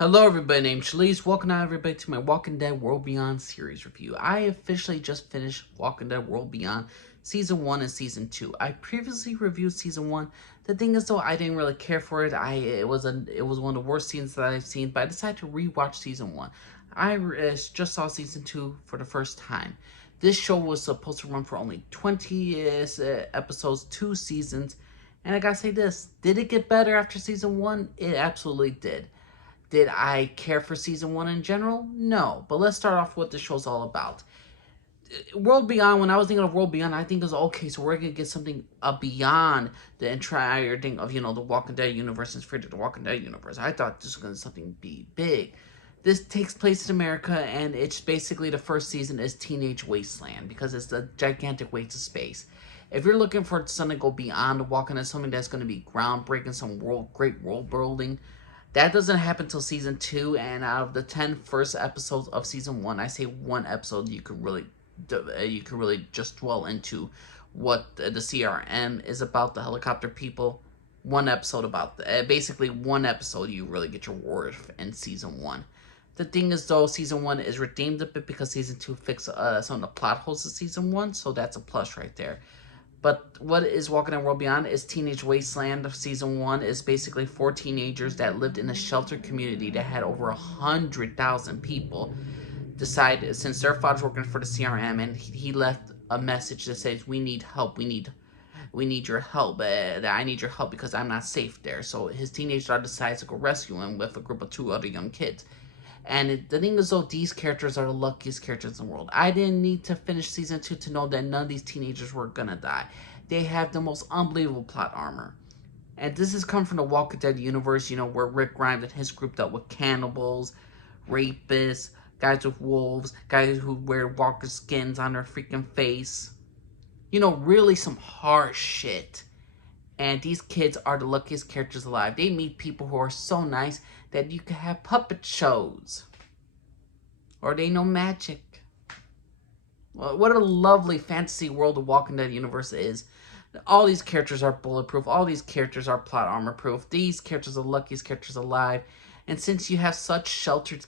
Hello everybody, named Shalise. Welcome everybody to my Walking Dead World Beyond series review. I officially just finished Walking Dead World Beyond Season 1 and Season 2. I previously reviewed Season 1. The thing is though, I didn't really care for it. It was one of the worst seasons that I've seen, but I decided to rewatch Season 1. I just saw Season 2 for the first time. This show was supposed to run for only 20 episodes, 2 seasons, and I gotta say this, did it get better after Season 1? It absolutely did. Did I care for season 1 in general? No. But let's start off what the show's all about. World Beyond, when I was thinking of World Beyond, I think it was okay, so we're gonna get something beyond the entire thing of, the Walking Dead universe and Fear the Walking Dead universe. I thought this was gonna something be big. This takes place in America, and it's basically the first season is Teenage Wasteland because it's a gigantic waste of space. If you're looking for something to go beyond Walking Dead, something that's going to be groundbreaking, some great world building, that doesn't happen until season 2, and out of the 10 first episodes of season 1, I say one episode you could really just dwell into what the CRM is about, the helicopter people. One episode about basically one episode you really get your worth in season 1. The thing is though, season 1 is redeemed a bit because season 2 fixed some of the plot holes of season 1, so that's a plus right there. But what is Walking Dead World Beyond is Teenage Wasteland. Season 1 is basically 4 teenagers that lived in a sheltered community that had over 100,000 people. Decided, since their father's working for the CRM, and he left a message that says, we need help, we need your help, I need your help because I'm not safe there. So his teenage daughter decides to go rescue him with a group of 2 other young kids. And the thing is, though, these characters are the luckiest characters in the world. I didn't need to finish season 2 to know that none of these teenagers were gonna die. They have the most unbelievable plot armor. And this has come from the Walking Dead universe, where Rick Grimes and his group dealt with cannibals, rapists, guys with wolves, guys who wear walker skins on their freaking face. Really some harsh shit. And these kids are the luckiest characters alive. They meet people who are so nice that you can have puppet shows. Or they know magic. Well, what a lovely fantasy world the Walking Dead universe is. All these characters are bulletproof. All these characters are plot armor proof. These characters are the luckiest characters alive. And since you have such sheltered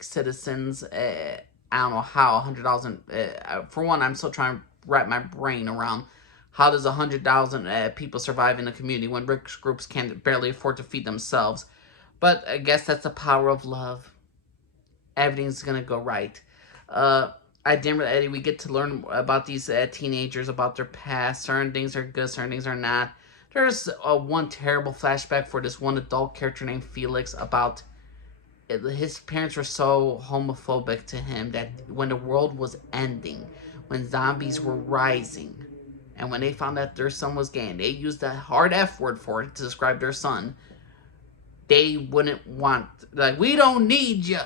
citizens, I don't know how, 100,000... for one, I'm still trying to wrap my brain around how does 100,000 people survive in a community when rich groups can barely afford to feed themselves. But I guess that's the power of love. Everything's gonna go right. I didn't really, we get to learn about these teenagers, about their past. Certain things are good, certain things are not. There's one terrible flashback for this one adult character named Felix about his parents were so homophobic to him that when the world was ending, when zombies were rising, and when they found out their son was gay, and they used the hard F word for it to describe their son, they wouldn't want, we don't need you.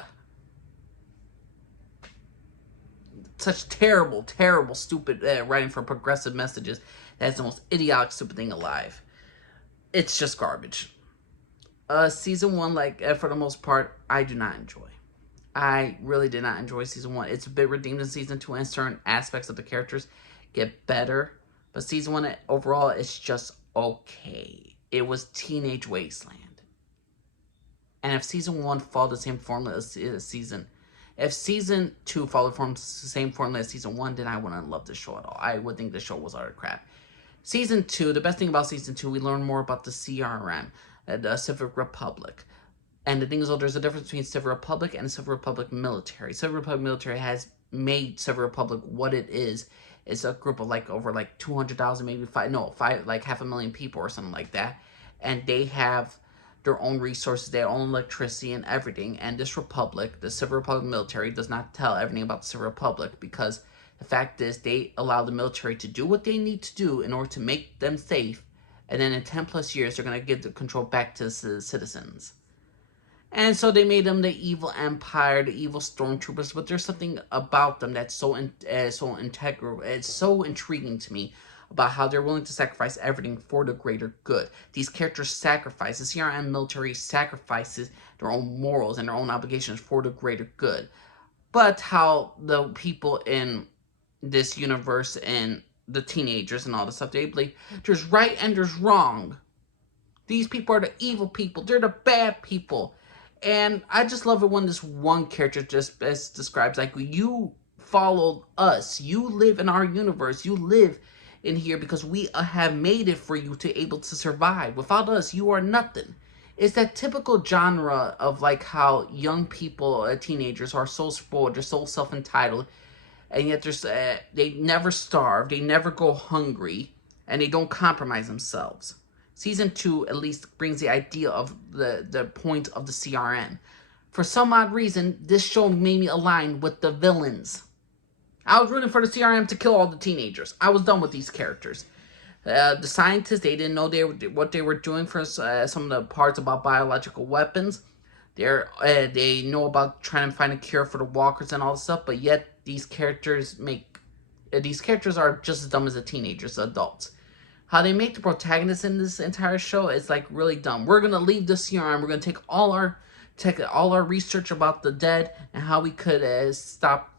Such terrible, terrible, stupid writing for progressive messages. That's the most idiotic, stupid thing alive. It's just garbage. Season 1, for the most part, I do not enjoy. I really did not enjoy season 1. It's a bit redeemed in season 2, and certain aspects of the characters get better. But season 1, overall, it's just okay. It was Teenage Wasteland. And if season 1 followed the same formula as if season 2 followed the same formula as season 1, then I wouldn't love this show at all. I would think the show was utter crap. Season 2, the best thing about season 2, we learn more about the CRM, the Civic Republic. And the thing is, there's a difference between Civic Republic and the Civic Republic military. Civic Republic military has made Civic Republic what it is. It's a group of over 200,000, maybe half a million people or something like that. And they have their own resources, their own electricity and everything. And this republic, the Civic Republic military, does not tell everything about the Civic Republic because the fact is they allow the military to do what they need to do in order to make them safe. And then in 10 plus years, they're going to give the control back to the citizens. And so they made them the evil empire, the evil stormtroopers. But there's something about them that's so integral. It's so intriguing to me about how they're willing to sacrifice everything for the greater good. These characters sacrifice. The CRM military sacrifices their own morals and their own obligations for the greater good. But how the people in this universe and the teenagers and all the stuff, they believe there's right and there's wrong. These people are the evil people. They're the bad people. And I just love it when this one character just best describes, like, you followed us, you live in our universe, you live in here because we have made it for you to able to survive. Without us, you are nothing. It's that typical genre of like how young people, teenagers, are so spoiled, they're so self-entitled, and yet they never starve, they never go hungry, and they don't compromise themselves. Season 2 at least brings the idea of the point of the CRM. For some odd reason, this show made me align with the villains. I was rooting for the CRM to kill all the teenagers. I was done with these characters. The scientists, they didn't know what they were doing for some of the parts about biological weapons. They know about trying to find a cure for the walkers and all this stuff, but yet these characters are just as dumb as the teenagers, the adults. How they make the protagonists in this entire show is like really dumb. We're gonna leave the CRM. We're gonna take all our research about the dead and how we could stop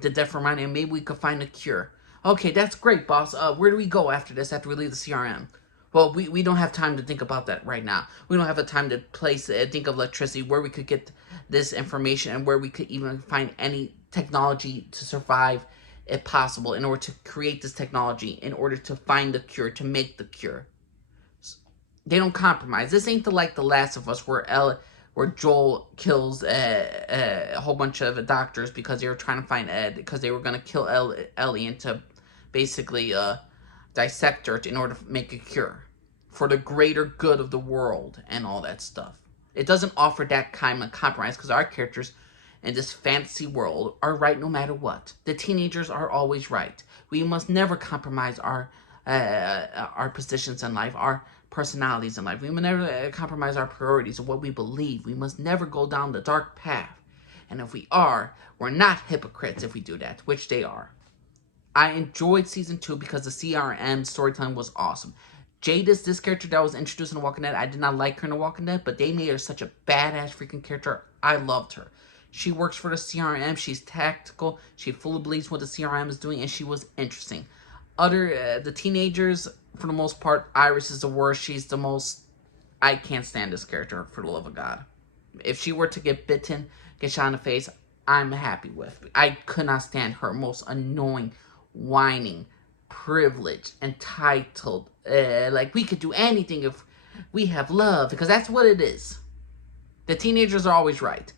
the death from running, and maybe we could find a cure. Okay, that's great, boss. Where do we go after this? After we leave the CRM? Well, we don't have time to think about that right now. We don't have a time to think of electricity, where we could get this information, and where we could even find any technology to survive, if possible, in order to create this technology, in order to find the cure, to make the cure. They don't compromise. This ain't like The Last of Us, where Joel kills a whole bunch of doctors because they were trying to find Ed, because they were going to kill Ellie and to basically dissect her in order to make a cure for the greater good of the world and all that stuff. It doesn't offer that kind of compromise because our characters in this fantasy world are right no matter what. The teenagers are always right. We must never compromise our positions in life, our personalities in life. We must never compromise our priorities of what we believe. We must never go down the dark path. And if we are, we're not hypocrites if we do that, which they are. I enjoyed Season 2 because the CRM storytelling was awesome. Jadis, this character that was introduced in The Walking Dead, I did not like her in The Walking Dead, but they made her such a badass freaking character. I loved her. She works for the CRM. She's tactical. She fully believes what the CRM is doing, and she was interesting. The teenagers, for the most part, Iris is the worst. She's the most... I can't stand this character, for the love of God. If she were to get bitten, get shot in the face, I'm happy with. I could not stand her most annoying, whining, privileged, entitled, like we could do anything if we have love, because that's what it is. The teenagers are always right.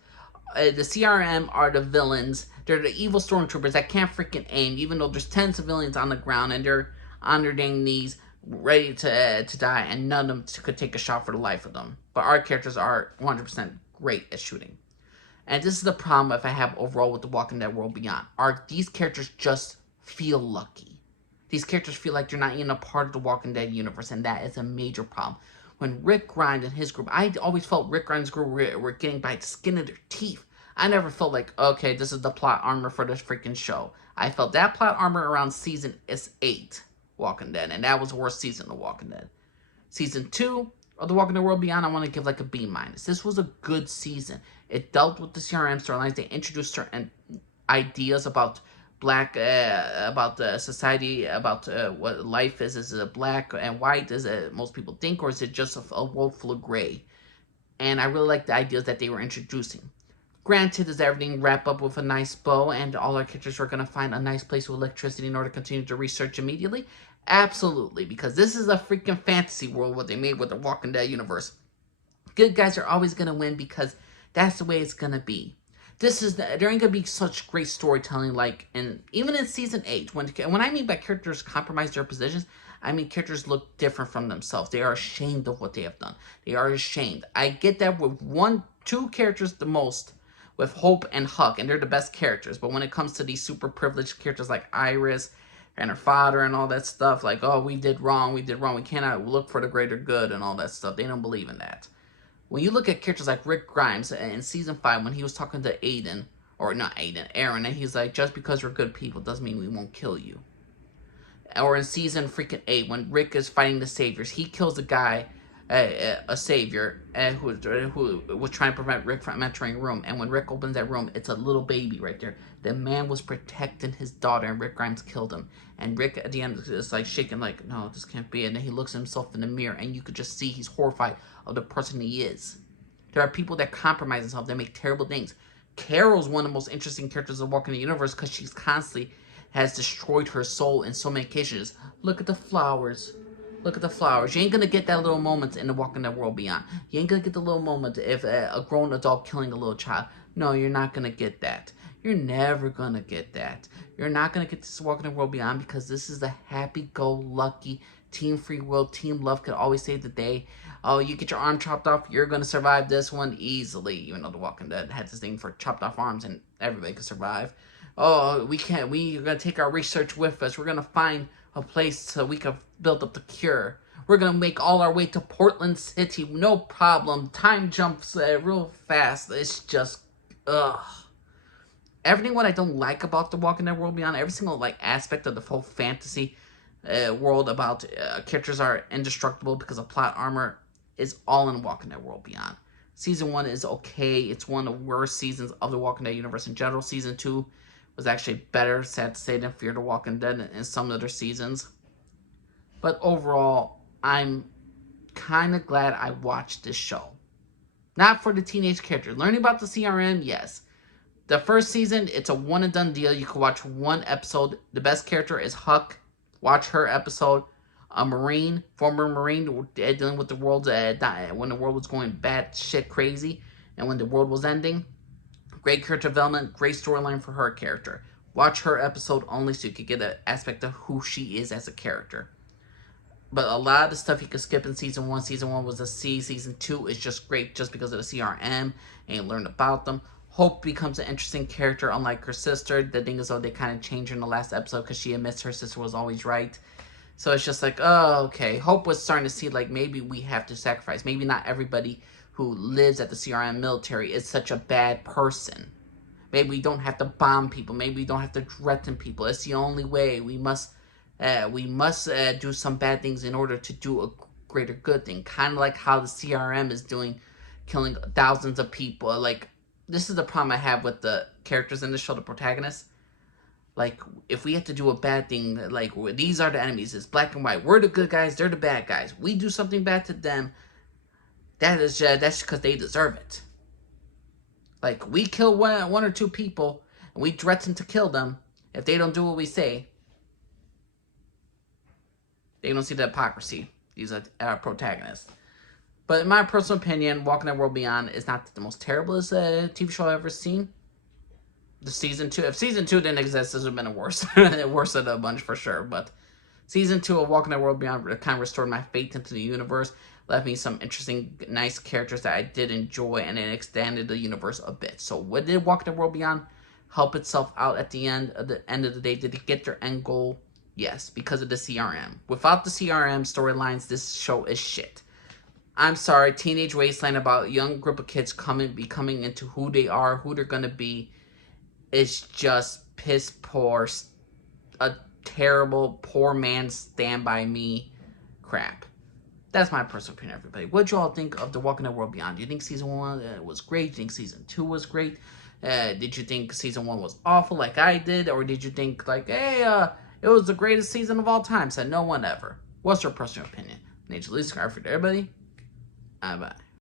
The CRM are the villains. They're the evil stormtroopers that can't freaking aim, even though there's 10 civilians on the ground and they're on their dang knees, ready to die, and none of them could take a shot for the life of them. But our characters are 100% great at shooting. And this is the problem if I have overall with The Walking Dead World Beyond. These characters just feel lucky. These characters feel like they're not even a part of the Walking Dead universe, and that is a major problem. When Rick Grimes and his group, I always felt Rick Grimes' group were getting by the skin of their teeth. I never felt like, okay, this is the plot armor for this freaking show. I felt that plot armor around season 8, Walking Dead, and that was the worst season of Walking Dead. Season 2 of The Walking Dead World Beyond, I want to give like a B-. This was a good season. It dealt with the CRM storylines. They introduced certain ideas about about the society, about what life is. Is it black and white, as most people think, or is it just a world full of gray? And I really like the ideas that they were introducing. Granted, does everything wrap up with a nice bow and all our characters are going to find a nice place with electricity in order to continue to research immediately? Absolutely, because this is a freaking fantasy world what they made with the Walking Dead universe. Good guys are always going to win because that's the way it's going to be. There ain't going to be such great storytelling like even in season 8. When I mean by characters compromise their positions, I mean characters look different from themselves. They are ashamed of what they have done. They are ashamed. I get that with 2 characters the most, with Hope and Huck, and they're the best characters. But when it comes to these super privileged characters like Iris and her father and all that stuff, like, oh, we did wrong, we cannot look for the greater good and all that stuff, they don't believe in that. When you look at characters like Rick Grimes in Season 5, when he was talking to Aaron, and he's like, just because we're good people doesn't mean we won't kill you. Or in Season freaking 8, when Rick is fighting the Saviors, he kills a guy, a Savior, who was trying to prevent Rick from entering a room, and when Rick opens that room, it's a little baby right there. The man was protecting his daughter, and Rick Grimes killed him. And Rick, at the end, is like shaking, like, no, this can't be. And then he looks at himself in the mirror, and you could just see he's horrified of the person he is. There are people that compromise themselves, that make terrible things. Carol's one of the most interesting characters of Walking the Universe because she's constantly has destroyed her soul in so many cases. Look at the flowers. Look at the flowers. You ain't gonna get that little moment in the Walking Dead World Beyond. You ain't gonna get the little moment if a grown adult killing a little child. No, you're not gonna get that. You're never gonna get that. You're not gonna get this Walking Dead World Beyond because this is the happy-go-lucky Team Free World. Team Love could always save the day. Oh, you get your arm chopped off, you're gonna survive this one easily. Even though The Walking Dead had this thing for chopped off arms and everybody could survive. Oh, we're gonna take our research with us. We're gonna find a place so we can build up the cure. We're gonna make all our way to Portland City, no problem. Time jumps real fast. It's just, ugh. Everything what I don't like about The Walking Dead World Beyond, every single aspect of the whole fantasy world about characters are indestructible because of plot armor is all in Walking Dead World Beyond. Season 1 is okay. It's one of the worst seasons of the Walking Dead universe in general. Season 2 was actually better, sad to say, than Fear the Walking Dead in some of their seasons. But overall, I'm kind of glad I watched this show. Not for the teenage characters. Learning about the CRM, yes. The first season, it's a one-and-done deal. You can watch one episode. The best character is Huck. Watch her episode. A Marine, former Marine, dealing with the world when the world was going bad shit crazy and when the world was ending. Great character development, great storyline for her character. Watch her episode only so you can get an aspect of who she is as a character. But a lot of the stuff you can skip in Season 1. Season 1 was a C. Season 2 is just great just because of the CRM and you learn about them. Hope becomes an interesting character unlike her sister. The thing is, though, they kind of changed her in the last episode because she admits her sister was always right. So it's just like, oh, okay. Hope was starting to see, maybe we have to sacrifice. Maybe not everybody who lives at the CRM military is such a bad person. Maybe we don't have to bomb people. Maybe we don't have to threaten people. It's the only way. We must do some bad things in order to do a greater good thing. Kind of like how the CRM is doing, killing thousands of people. This is the problem I have with the characters in the show, the protagonists. If we have to do a bad thing, these are the enemies, it's black and white. We're the good guys, they're the bad guys. We do something bad to them, that's because they deserve it. We kill one or two people, and we threaten to kill them. If they don't do what we say, they don't see the hypocrisy. These are our protagonists. But in my personal opinion, Walking Dead World Beyond is not the most terriblest TV show I've ever seen. The Season 2, if Season 2 didn't exist, this would have been a worse of a bunch for sure. But Season 2 of Walking Dead World Beyond kind of restored my faith into the universe, left me some interesting, nice characters that I did enjoy, and it extended the universe a bit. So what did Walking Dead World Beyond help itself out at the end of the day? Did it get their end goal? Yes, because of the CRM. Without the CRM storylines, this show is shit. I'm sorry, Teenage Wasteland about a young group of kids becoming into who they are, who they're gonna be, is just piss poor, a terrible, poor man's Stand By Me crap. That's my personal opinion, everybody. What do y'all think of The Walking Dead World Beyond? Do you think Season 1 was great? Do you think Season 2 was great? Did you think Season 1 was awful like I did? Or did you think, hey, it was the greatest season of all time? Said no one ever. What's your personal opinion? Nature Lee, subscribe for everybody. Bye-bye.